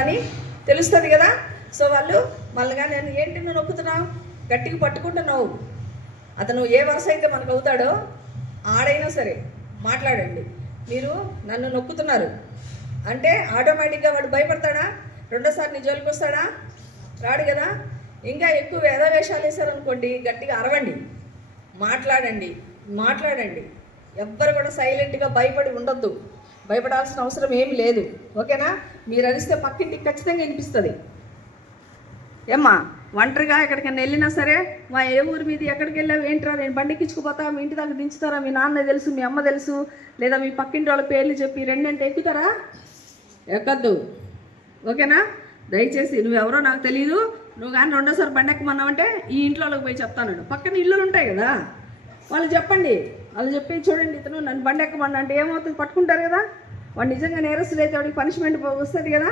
అని తెలుస్తుంది కదా. సో వాళ్ళు మళ్ళీగా నేను ఏంటి నువ్వు నొక్కుతున్నావు, గట్టిగా పట్టుకుంటున్నావు. అతను ఏ వరుస అయితే మనకు అవుతాడో ఆడైనా సరే మాట్లాడండి. మీరు నన్ను నొక్కుతున్నారు అంటే ఆటోమేటిక్గా వాడు భయపడతాడా? రెండోసారి నీ జోలికి వస్తాడా? రాడు కదా. ఇంకా ఎక్కువ వేషాలు వేశారనుకోండి, గట్టిగా అరవండి, మాట్లాడండి. ఎవ్వరు కూడా సైలెంట్గా భయపడి ఉండొద్దు. భయపడాల్సిన అవసరం ఏమి లేదు. ఓకేనా? మీరు అరిస్తే పక్కింటికి ఖచ్చితంగా వినిపిస్తుంది. ఏమ్మా ఒంటరిగా ఎక్కడికైనా వెళ్ళినా సరే, మా ఏ ఊరి మీద ఎక్కడికి వెళ్ళావు ఏంట్రా, నేను బండికిచ్చుకుపోతా, మీ ఇంటి దాకా దించుతారా, మీ నాన్న తెలుసు, మీ అమ్మ తెలుసు, లేదా మీ పక్కింటి వాళ్ళ పేర్లు చెప్పి రెండంటే ఎక్కుతారా? ఎక్కద్దు. ఓకేనా? దయచేసి నువ్వెవరో నాకు తెలియదు, నువ్వు కానీ రెండోసారి బండి ఎక్కమన్నావంటే ఈ ఇంట్లో వాళ్ళకి పోయి చెప్తాను. పక్కన ఇల్లులు ఉంటాయి కదా, వాళ్ళు చెప్పండి. వాళ్ళు చెప్పి చూడండి ఇతను నన్ను బండి ఎక్కమన్నా అంటే ఏమవుతుంది, పట్టుకుంటారు కదా. వాడు నిజంగా నేరస్తులు అయితే వాడికి పనిష్మెంట్ వస్తుంది కదా.